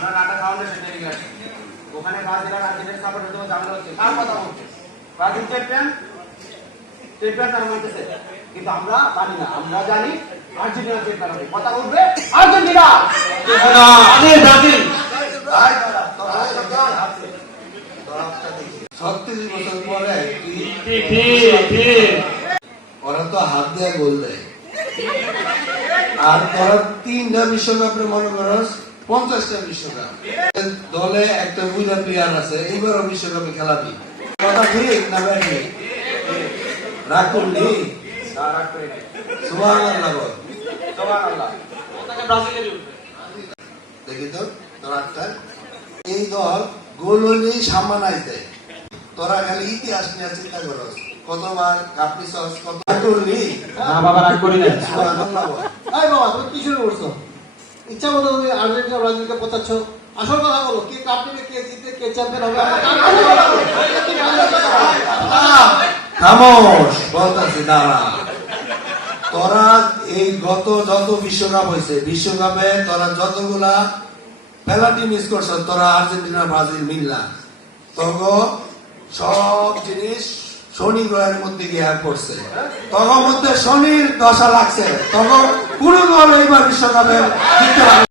আমরা নাটা ফাউন্ডেশন তৈরি করেছি ওখানে ব্রাজিল আর আর্জেন্টিনার সাপোর্ট হতে ঝামেলা হচ্ছে কার কথা বলছে ব্রাজিল চ্যাম্পিয়ন তার মানতেছে কিন্তু আমরা জানি না আমরা জানি আর্জেন্টিনা চ্যাম্পিয়ন হবে কথা বলবে আর্জেন্টিনা ব্রাজিল 36 বছর পরে ওরা তো হাত দিয়ে গোল দেয় আর তোরা 3টা বিশ্বকাপে মনে করস 50টা বিশ্বকাপ দলে একটা বুঝা প্লেয়ার আছে এইবারও বিশ্বকাপে খেলাবি কথা ঠিক না ভাই রাগ করলি সুবহানাল্লাহ বল সুবহানাল্লাহ দেখি তো তোর একটা এই দল গোল হইলেই সামানাই দেয় তোরা খালি ইতিহাস নিয়ে চিন্তা করস কতবার কাপ নিছস কত করলি না বাবা রাগ করি না সুবহানাল্লাহ বল এই বাবা তুমি কি শুরু করছো ইচ্ছা মতো তুমি আর্জেন্টিনা ব্রাজিলকে পচাচ্ছ আসল কথা বলো কে কাপ নেবে কে জিতবে কে চ্যাম্পিয়ন হবে খামোশ বলতাছি দাঁড়া তোরা এই গত যত বিশ্বকাপ হয়েছে বিশ্বকাপে তোরা যতগুলা পেনাল্টি মিস করছ তোরা আর্জেন্টিনা ব্রাজিল মিললা তখন সব জিনিস শনি গ্রহের মধ্যে গিয়ে পড়ছে তখন মধ্যে শনির দশা লাগছে তখন পুরো দল এইবার বিশ্বকাপে জিততে পারে